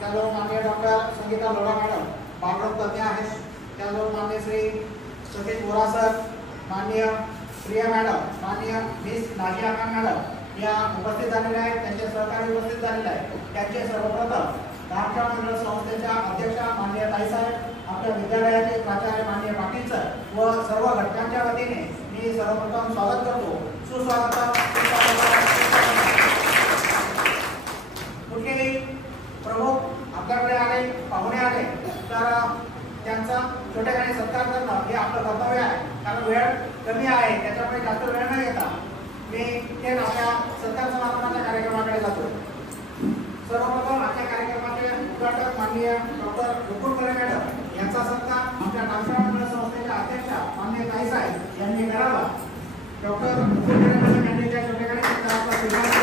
त्याचबरोबर माननीय doctor Sangeeta Lodha madam बालरोग तज्ञ आहेत, त्याचबरोबर माननीय श्री सतीश बोरा सर, माननीय प्रिया मॅडम, माननीय मिस नाजिया खान मॅडम या उपस्थित झालेल्या आहेत, त्यांचे सहकारी उपस्थित झालेले आहेत। त्यांचे सर्वप्रथम धामशाळ मंडळ संस्थेच्या अध्यक्षा माननीय ताईसाहेब, आपल्या विद्यालयाचे प्राचार्य माननीय पाटील सर व सर्व घटकांच्या वतीने मी सर्वप्रथम स्वागत करतो। सुस्वागत। कुठलेही प्रमुख आपल्याकडे आले, पाहुणे आले तर त्यांचा छोट्याखानी सत्कार करणं हे आपलं कर्तव्य आहे, कारण वेळ कमी आहे, त्याच्यामुळे जास्त वेळ न घेता मी थेट आपल्या सत्कार समारंभाच्या कार्यक्रमाकडे जातो। सर्वप्रथम आजच्या कार्यक्रमाचे उद्घाटक माननीय डॉक्टर रुकुणकर मॅडम यांचा सत्कार आमच्या धामशाळ मंडळ संस्थेच्या अध्यक्षा माननीय ताईसाहेब यांनी करावा। डॉक्टर रुकुणकर मॅडम यांनी त्या छोट्याखानी सत्काराचा स्वीकार